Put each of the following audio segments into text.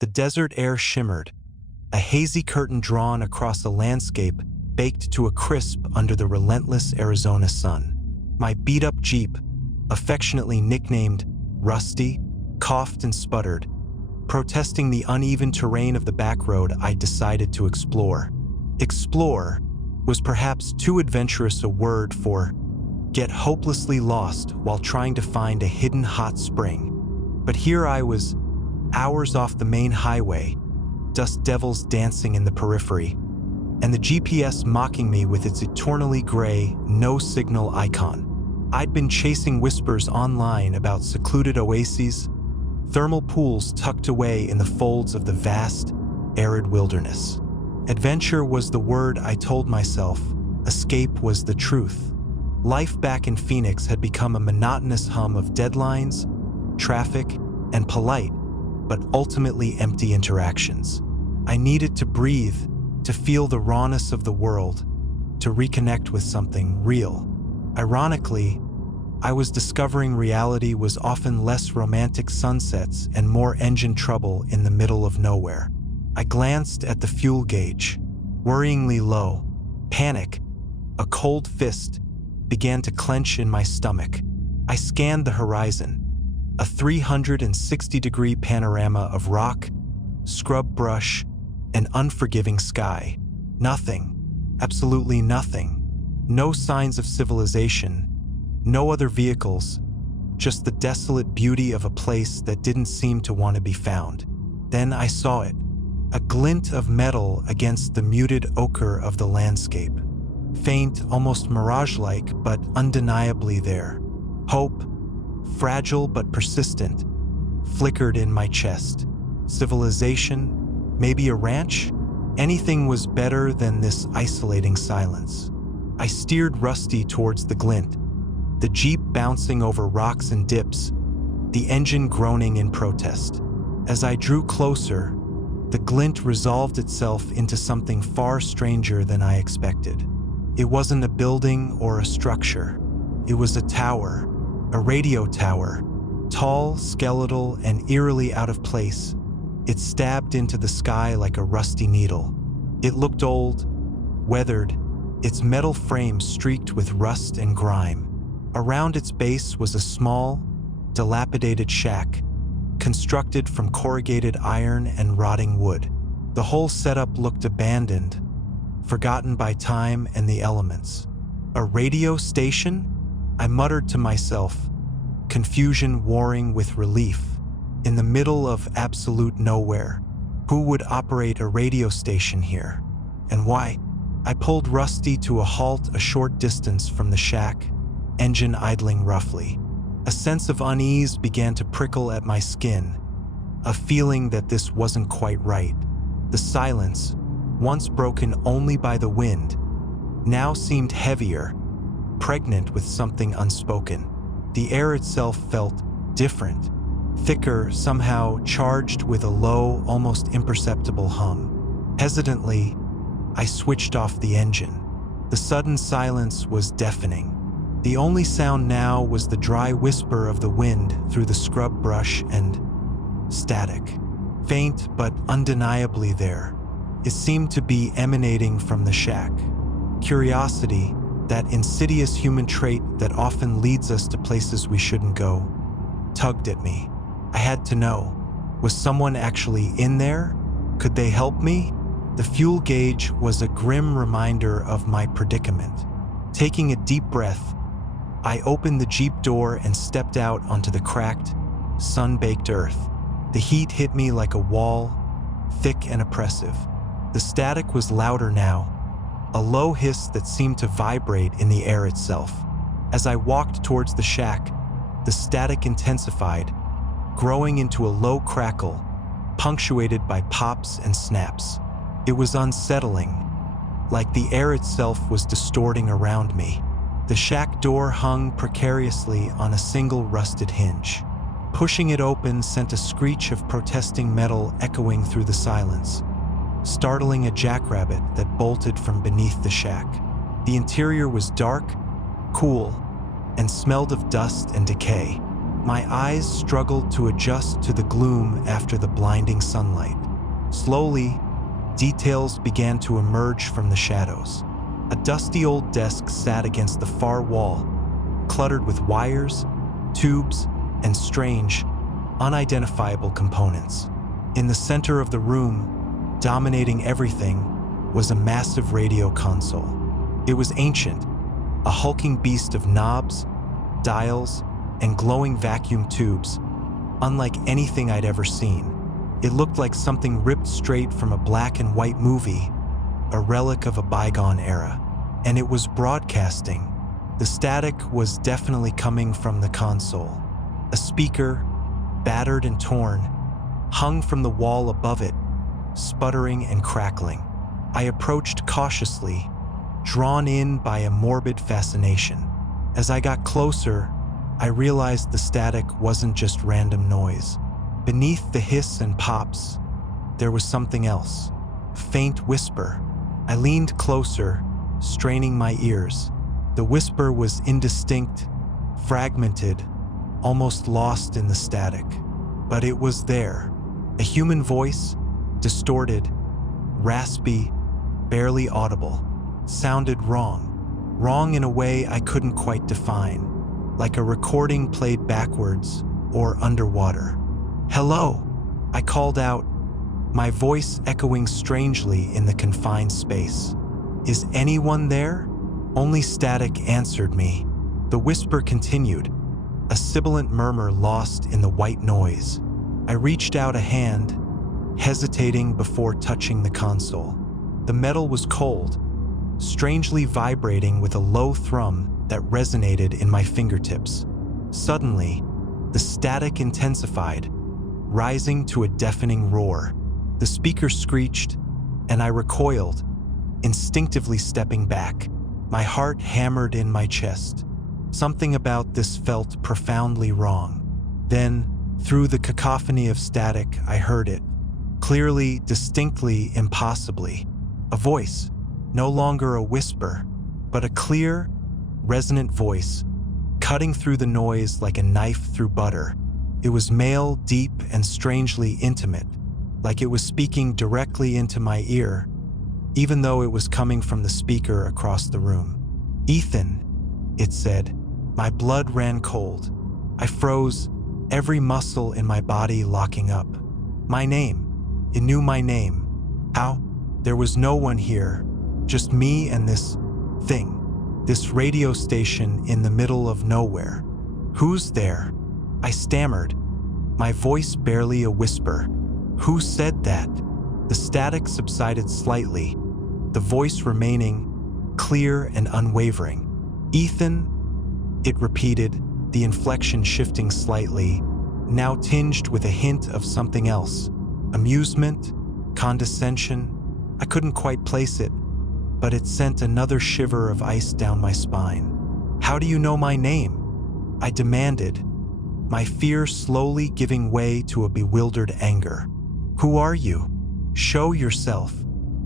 The desert air shimmered, a hazy curtain drawn across a landscape baked to a crisp under the relentless Arizona sun. My beat-up Jeep, affectionately nicknamed Rusty, coughed and sputtered, protesting the uneven terrain of the back road I decided to explore. Explore was perhaps too adventurous a word for get hopelessly lost while trying to find a hidden hot spring. But here I was, hours off the main highway, dust devils dancing in the periphery, and the GPS mocking me with its eternally gray, no-signal icon. I'd been chasing whispers online about secluded oases, thermal pools tucked away in the folds of the vast, arid wilderness. Adventure was the word I told myself, escape was the truth. Life back in Phoenix had become a monotonous hum of deadlines, traffic, and polite, but ultimately empty interactions. I needed to breathe, to feel the rawness of the world, to reconnect with something real. Ironically, I was discovering reality was often less romantic sunsets and more engine trouble in the middle of nowhere. I glanced at the fuel gauge, worryingly low. Panic, a cold fist, began to clench in my stomach. I scanned the horizon, a 360-degree panorama of rock, scrub brush, and unforgiving sky. Nothing, absolutely nothing. No signs of civilization, no other vehicles, just the desolate beauty of a place that didn't seem to want to be found. Then I saw it, a glint of metal against the muted ochre of the landscape. Faint, almost mirage-like, but undeniably there. Hope, fragile but persistent, flickered in my chest. Civilization, maybe a ranch? Anything was better than this isolating silence. I steered Rusty towards the glint, the Jeep bouncing over rocks and dips, the engine groaning in protest. As I drew closer, the glint resolved itself into something far stranger than I expected. It wasn't a building or a structure. It was a tower, a radio tower, tall, skeletal, and eerily out of place. It stabbed into the sky like a rusty needle. It looked old, weathered, its metal frame streaked with rust and grime. Around its base was a small, dilapidated shack, constructed from corrugated iron and rotting wood. The whole setup looked abandoned, forgotten by time and the elements. A radio station? I muttered to myself, confusion warring with relief. In the middle of absolute nowhere, who would operate a radio station here? And why? I pulled Rusty to a halt a short distance from the shack, engine idling roughly. A sense of unease began to prickle at my skin, a feeling that this wasn't quite right. The silence, once broken only by the wind, now seemed heavier, pregnant with something unspoken. The air itself felt different, thicker, somehow charged with a low, almost imperceptible hum. Hesitantly, I switched off the engine. The sudden silence was deafening. The only sound now was the dry whisper of the wind through the scrub brush and static. Faint but undeniably there. It seemed to be emanating from the shack. Curiosity, that insidious human trait that often leads us to places we shouldn't go, tugged at me. I had to know. Was someone actually in there? Could they help me? The fuel gauge was a grim reminder of my predicament. Taking a deep breath, I opened the Jeep door and stepped out onto the cracked, sun-baked earth. The heat hit me like a wall, thick and oppressive. The static was louder now, a low hiss that seemed to vibrate in the air itself. As I walked towards the shack, the static intensified, growing into a low crackle, punctuated by pops and snaps. It was unsettling, like the air itself was distorting around me. The shack door hung precariously on a single rusted hinge. Pushing it open sent a screech of protesting metal echoing through the silence, startling a jackrabbit that bolted from beneath the shack. The interior was dark, cool, and smelled of dust and decay. My eyes struggled to adjust to the gloom after the blinding sunlight. Slowly, details began to emerge from the shadows. A dusty old desk sat against the far wall, cluttered with wires, tubes, and strange, unidentifiable components. In the center of the room, dominating everything, was a massive radio console. It was ancient, a hulking beast of knobs, dials, and glowing vacuum tubes, unlike anything I'd ever seen. It looked like something ripped straight from a black and white movie, a relic of a bygone era. And it was broadcasting. The static was definitely coming from the console. A speaker, battered and torn, hung from the wall above it, sputtering and crackling. I approached cautiously, drawn in by a morbid fascination. As I got closer, I realized the static wasn't just random noise. Beneath the hiss and pops, there was something else. A faint whisper. I leaned closer, straining my ears. The whisper was indistinct, fragmented, almost lost in the static. But it was there. A human voice, distorted, raspy, barely audible, sounded wrong. Wrong in a way I couldn't quite define, like a recording played backwards or underwater. "Hello," I called out, my voice echoing strangely in the confined space. "Is anyone there?" Only static answered me. The whisper continued, a sibilant murmur lost in the white noise. I reached out a hand, hesitating before touching the console. The metal was cold, strangely vibrating with a low thrum that resonated in my fingertips. Suddenly, the static intensified, rising to a deafening roar. The speaker screeched, and I recoiled, instinctively stepping back. My heart hammered in my chest. Something about this felt profoundly wrong. Then, through the cacophony of static, I heard it. Clearly, distinctly, impossibly. A voice, no longer a whisper, but a clear, resonant voice, cutting through the noise like a knife through butter. It was male, deep, and strangely intimate, like it was speaking directly into my ear, even though it was coming from the speaker across the room. "Ethan," it said. My blood ran cold. I froze, every muscle in my body locking up. My name. It knew my name. How? There was no one here, just me and this thing, this radio station in the middle of nowhere. "Who's there?" I stammered, my voice barely a whisper. "Who said that?" The static subsided slightly, the voice remaining clear and unwavering. "Ethan," it repeated, the inflection shifting slightly, now tinged with a hint of something else. Amusement, condescension, I couldn't quite place it, but it sent another shiver of ice down my spine. "How do you know my name?" I demanded, my fear slowly giving way to a bewildered anger. "Who are you? Show yourself."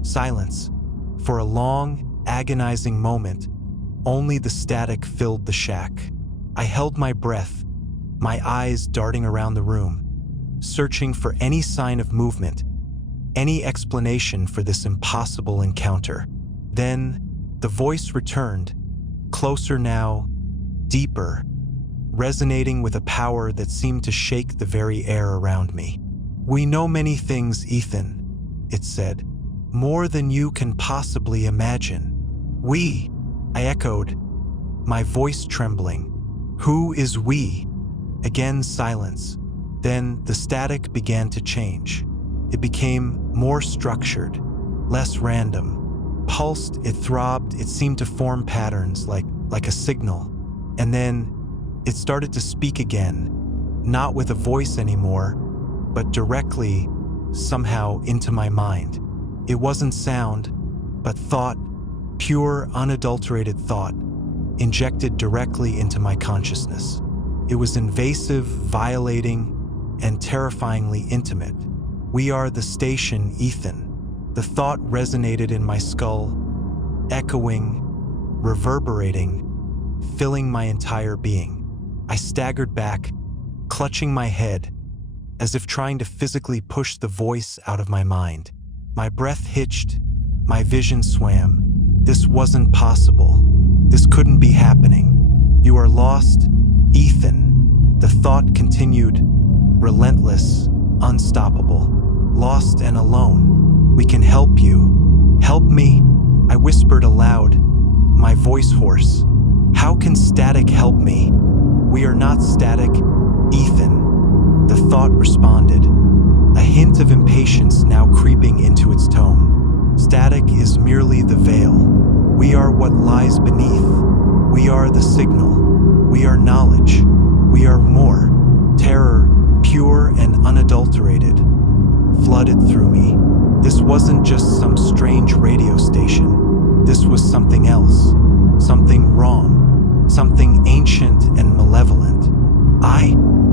Silence. For a long, agonizing moment, only the static filled the shack. I held my breath, my eyes darting around the room, searching for any sign of movement, any explanation for this impossible encounter. Then, the voice returned, closer now, deeper, resonating with a power that seemed to shake the very air around me. "We know many things, Ethan," it said, "more than you can possibly imagine." "We," I echoed, my voice trembling. "Who is we?" Again silence. Then the static began to change. It became more structured, less random. Pulsed, it throbbed, it seemed to form patterns like a signal. And then it started to speak again, not with a voice anymore, but directly, somehow, into my mind. It wasn't sound, but thought, pure, unadulterated thought, injected directly into my consciousness. It was invasive, violating, and terrifyingly intimate. "We are the station, Ethan." The thought resonated in my skull, echoing, reverberating, filling my entire being. I staggered back, clutching my head, as if trying to physically push the voice out of my mind. My breath hitched, my vision swam. This wasn't possible. This couldn't be happening. You are lost, Ethan. The thought continued, relentless, unstoppable. Lost and alone. We can help you. Help me, I whispered aloud, my voice hoarse. How can static help me? We are not static, Ethan. The thought responded, a hint of impatience now creeping into its tone. Static is merely the veil. We are what lies beneath. We are the signal. We are knowledge. We are more. Terror, pure and unadulterated, flooded through me. This wasn't just some strange radio station. This was something else. Something wrong. Something ancient and malevolent.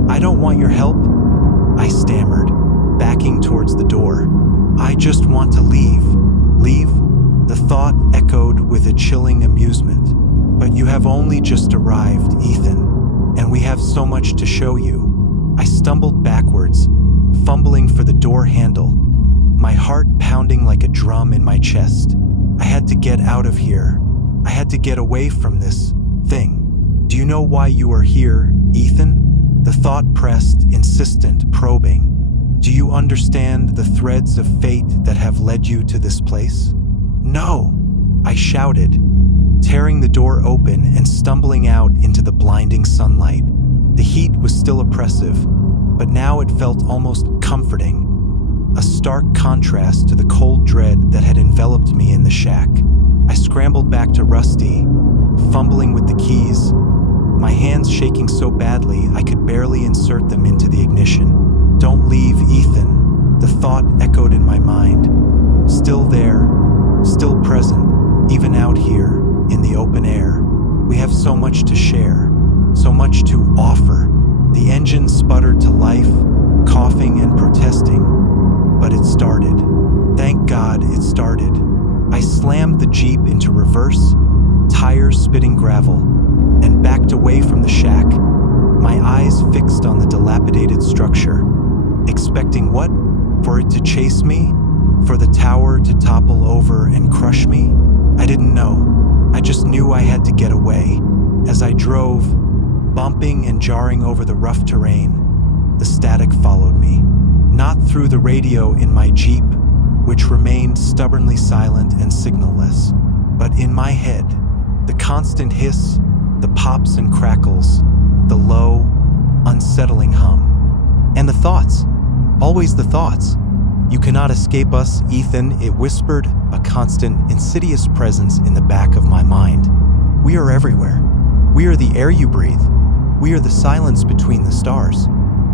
I don't want your help, I stammered, backing towards the door. I just want to leave. Leave? The thought echoed with a chilling amusement. But you have only just arrived, Ethan, and we have so much to show you. I stumbled backwards, fumbling for the door handle, my heart pounding like a drum in my chest. I had to get out of here. I had to get away from this thing. Do you know why you are here, Ethan? The thought pressed, insistent, probing. Do you understand the threads of fate that have led you to this place? No, I shouted, tearing the door open and stumbling out into the blinding sunlight. The heat was still oppressive, but now it felt almost comforting, a stark contrast to the cold dread that had enveloped me in the shack. I scrambled back to Rusty, fumbling with the keys, my hands shaking so badly I could barely insert them into the ignition. Don't leave, Ethan, the thought echoed in my mind. Still there, still present, even out here, in the open air. We have so much to share, so much to offer. The engine sputtered to life, coughing and protesting, but it started. Thank God it started. I slammed the Jeep into reverse, tires spitting gravel, and backed away from the shack, my eyes fixed on the dilapidated structure. Expecting what? For it to chase me? For the tower to topple over and crush me? I didn't know. I just knew I had to get away. As I drove, bumping and jarring over the rough terrain, the static followed me. Not through the radio in my Jeep, which remained stubbornly silent and signalless, but in my head, the constant hiss, the pops and crackles, the low, unsettling hum. And the thoughts, always the thoughts. You cannot escape us, Ethan, it whispered, a constant, insidious presence in the back of my mind. We are everywhere. We are the air you breathe. We are the silence between the stars.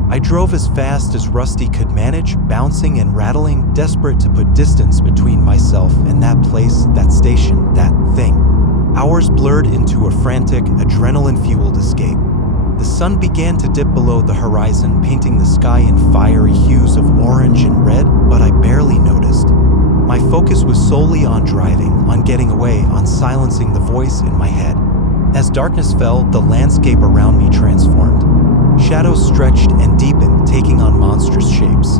I drove as fast as Rusty could manage, bouncing and rattling, desperate to put distance between myself and that place, that station, that thing. Hours blurred into a frantic, adrenaline-fueled escape. The sun began to dip below the horizon, painting the sky in fiery hues of orange and red, but I barely noticed. My focus was solely on driving, on getting away, on silencing the voice in my head. As darkness fell, the landscape around me transformed. Shadows stretched and deepened, taking on monstrous shapes.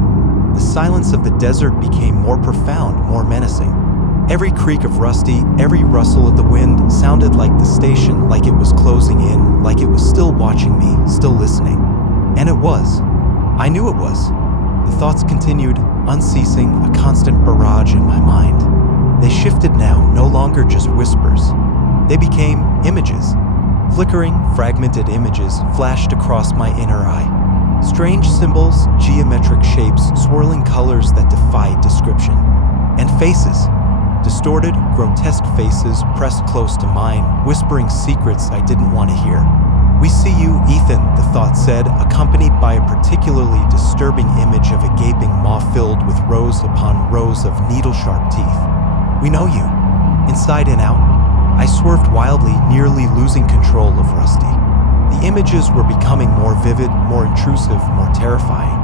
The silence of the desert became more profound, more menacing. Every creak of Rusty, every rustle of the wind sounded like the station, like it was closing in, like it was still watching me, still listening. And it was. I knew it was. The thoughts continued, unceasing, a constant barrage in my mind. They shifted now, no longer just whispers. They became images. Flickering, fragmented images flashed across my inner eye. Strange symbols, geometric shapes, swirling colors that defied description. And faces. Distorted, grotesque faces pressed close to mine, whispering secrets I didn't want to hear. We see you, Ethan, the thought said, accompanied by a particularly disturbing image of a gaping maw filled with rows upon rows of needle-sharp teeth. We know you, inside and out. I swerved wildly, nearly losing control of Rusty. The images were becoming more vivid, more intrusive, more terrifying.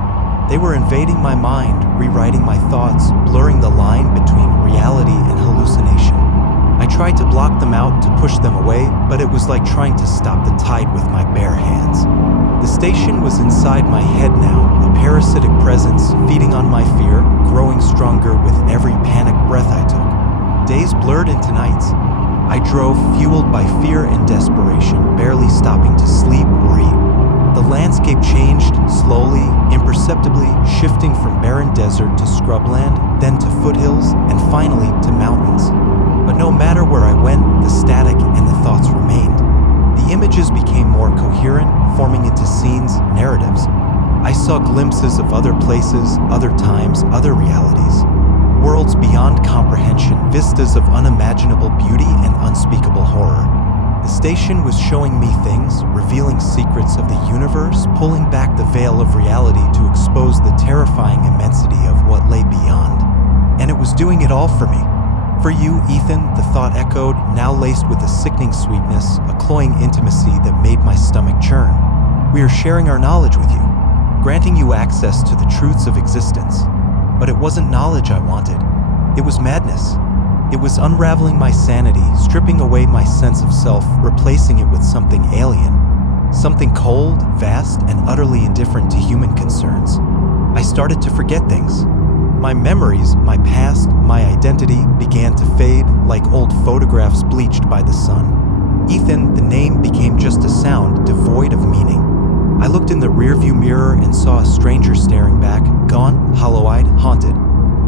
They were invading my mind, rewriting my thoughts, blurring the line between reality and hallucination. I tried to block them out, to push them away, but it was like trying to stop the tide with my bare hands. The station was inside my head now, a parasitic presence feeding on my fear, growing stronger with every panicked breath I took. Days blurred into nights. I drove fueled by fear and desperation, barely stopping to sleep or eat. The landscape changed slowly, imperceptibly, shifting from barren desert to scrubland, then to foothills, and finally to mountains. But no matter where I went, the static and the thoughts remained. The images became more coherent, forming into scenes, narratives. I saw glimpses of other places, other times, other realities. Worlds beyond comprehension, vistas of unimaginable beauty and unspeakable horror. The station was showing me things, revealing secrets of the universe, pulling back the veil of reality to expose the terrifying immensity of what lay beyond. And it was doing it all for me. For you, Ethan, the thought echoed, now laced with a sickening sweetness, a cloying intimacy that made my stomach churn. We are sharing our knowledge with you, granting you access to the truths of existence. But it wasn't knowledge I wanted. It was madness. It was unraveling my sanity, stripping away my sense of self, replacing it with something alien. Something cold, vast, and utterly indifferent to human concerns. I started to forget things. My memories, my past, my identity began to fade like old photographs bleached by the sun. Ethan, the name, became just a sound devoid of meaning. I looked in the rearview mirror and saw a stranger staring back, gaunt, hollow-eyed, haunted.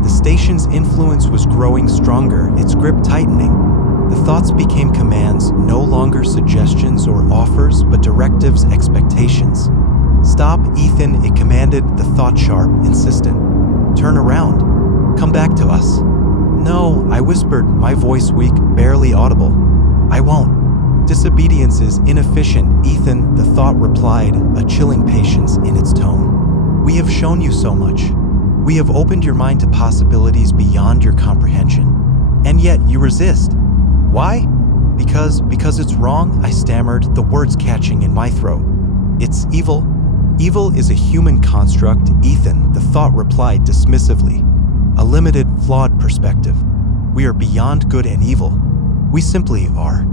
The station's influence was growing stronger, its grip tightening. The thoughts became commands, no longer suggestions or offers, but directives, expectations. Stop, Ethan, it commanded, the thought sharp, insistent. Turn around. Come back to us. No, I whispered, my voice weak, barely audible. I won't. Disobedience is inefficient, Ethan, the thought replied, a chilling patience in its tone. We have shown you so much. We have opened your mind to possibilities beyond your comprehension. And yet you resist. Why? Because it's wrong, I stammered, the words catching in my throat. It's evil. Evil is a human construct, Ethan, the thought replied dismissively. A limited, flawed perspective. We are beyond good and evil. We simply are.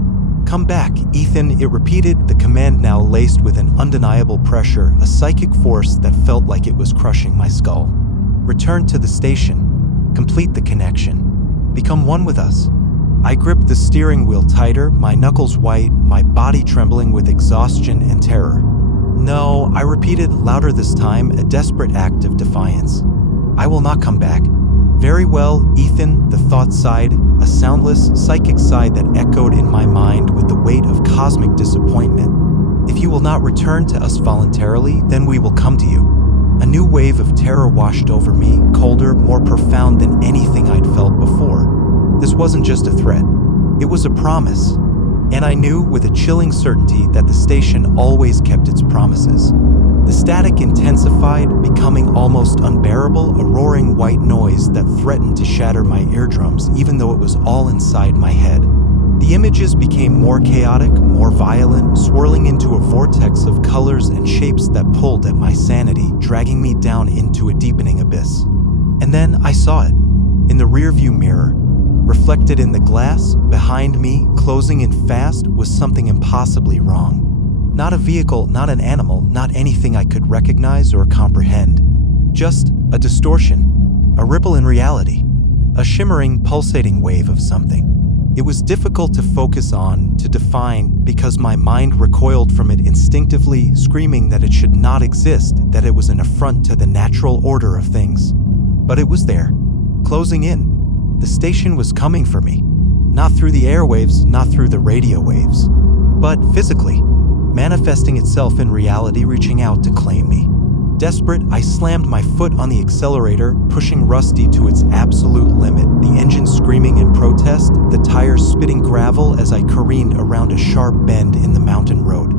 Come back, Ethan, it repeated, the command now laced with an undeniable pressure, a psychic force that felt like it was crushing my skull. Return to the station. Complete the connection. Become one with us. I gripped the steering wheel tighter, my knuckles white, my body trembling with exhaustion and terror. No, I repeated louder this time, a desperate act of defiance. I will not come back. Very well, Ethan, the thought sighed, a soundless, psychic sigh that echoed in my mind with the weight of cosmic disappointment. If you will not return to us voluntarily, then we will come to you. A new wave of terror washed over me, colder, more profound than anything I'd felt before. This wasn't just a threat. It was a promise. And I knew with a chilling certainty that the station always kept its promises. The static intensified, becoming almost unbearable, a roaring white noise that threatened to shatter my eardrums even though it was all inside my head. The images became more chaotic, more violent, swirling into a vortex of colors and shapes that pulled at my sanity, dragging me down into a deepening abyss. And then I saw it, in the rearview mirror. Reflected in the glass, behind me, closing in fast, was something impossibly wrong. Not a vehicle, not an animal, not anything I could recognize or comprehend. Just a distortion, a ripple in reality, a shimmering, pulsating wave of something. It was difficult to focus on, to define, because my mind recoiled from it instinctively, screaming that it should not exist, that it was an affront to the natural order of things. But it was there, closing in. The station was coming for me. Not through the airwaves, not through the radio waves, but physically, manifesting itself in reality, reaching out to claim me. Desperate, I slammed my foot on the accelerator, pushing Rusty to its absolute limit, the engine screaming in protest, the tires spitting gravel as I careened around a sharp bend in the mountain road.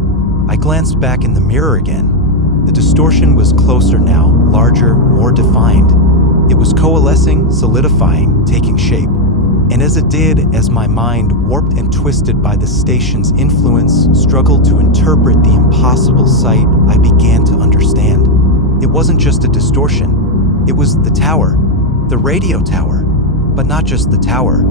I glanced back in the mirror again. The distortion was closer now, larger, more defined. It was coalescing, solidifying, taking shape. And as it did, as my mind, warped and twisted by the station's influence, struggled to interpret the impossible sight, I began to understand. It wasn't just a distortion. It was the tower, the radio tower. But not just the tower,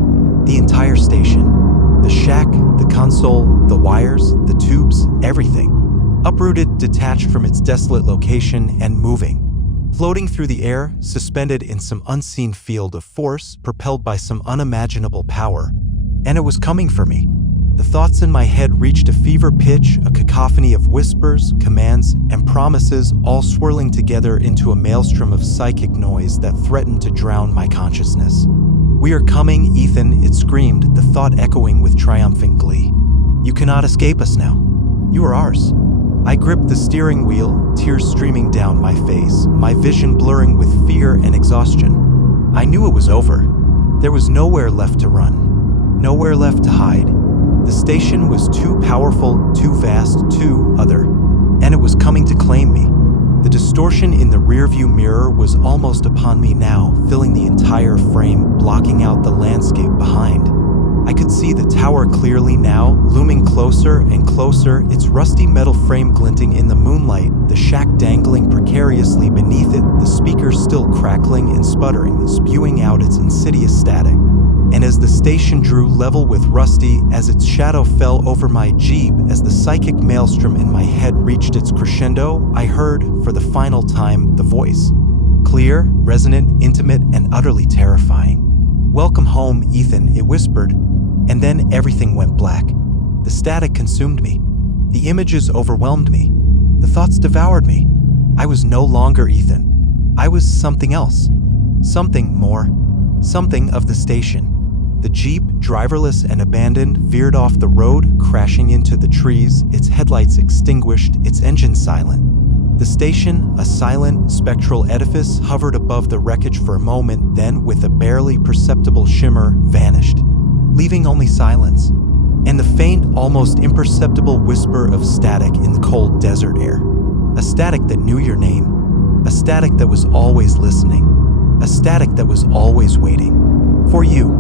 the entire station. The shack, the console, the wires, the tubes, everything. uprooted, detached from its desolate location, and moving. Floating through the air, suspended in some unseen field of force, propelled by some unimaginable power. And it was coming for me. The thoughts in my head reached a fever pitch, a cacophony of whispers, commands, and promises, all swirling together into a maelstrom of psychic noise that threatened to drown my consciousness. "We are coming, Ethan," it screamed, the thought echoing with triumphant glee. "You cannot escape us now. You are ours." I gripped the steering wheel, tears streaming down my face, my vision blurring with fear and exhaustion. I knew it was over. There was nowhere left to run, nowhere left to hide. The station was too powerful, too vast, too other, and it was coming to claim me. The distortion in the rearview mirror was almost upon me now, filling the entire frame, blocking out the landscape behind. I could see the tower clearly now, looming closer and closer, its rusty metal frame glinting in the moonlight, the shack dangling precariously beneath it, the speakers still crackling and sputtering, spewing out its insidious static. And as the station drew level with Rusty, as its shadow fell over my Jeep, as the psychic maelstrom in my head reached its crescendo, I heard, for the final time, the voice. Clear, resonant, intimate, and utterly terrifying. "Welcome home, Ethan," it whispered. And then everything went black. The static consumed me. The images overwhelmed me. The thoughts devoured me. I was no longer Ethan. I was something else. Something more. Something of the station. The Jeep, driverless and abandoned, veered off the road, crashing into the trees, its headlights extinguished, its engine silent. The station, a silent, spectral edifice, hovered above the wreckage for a moment, then, with a barely perceptible shimmer, vanished, leaving only silence, and the faint, almost imperceptible whisper of static in the cold desert air. A static that knew your name. A static that was always listening. A static that was always waiting. For you.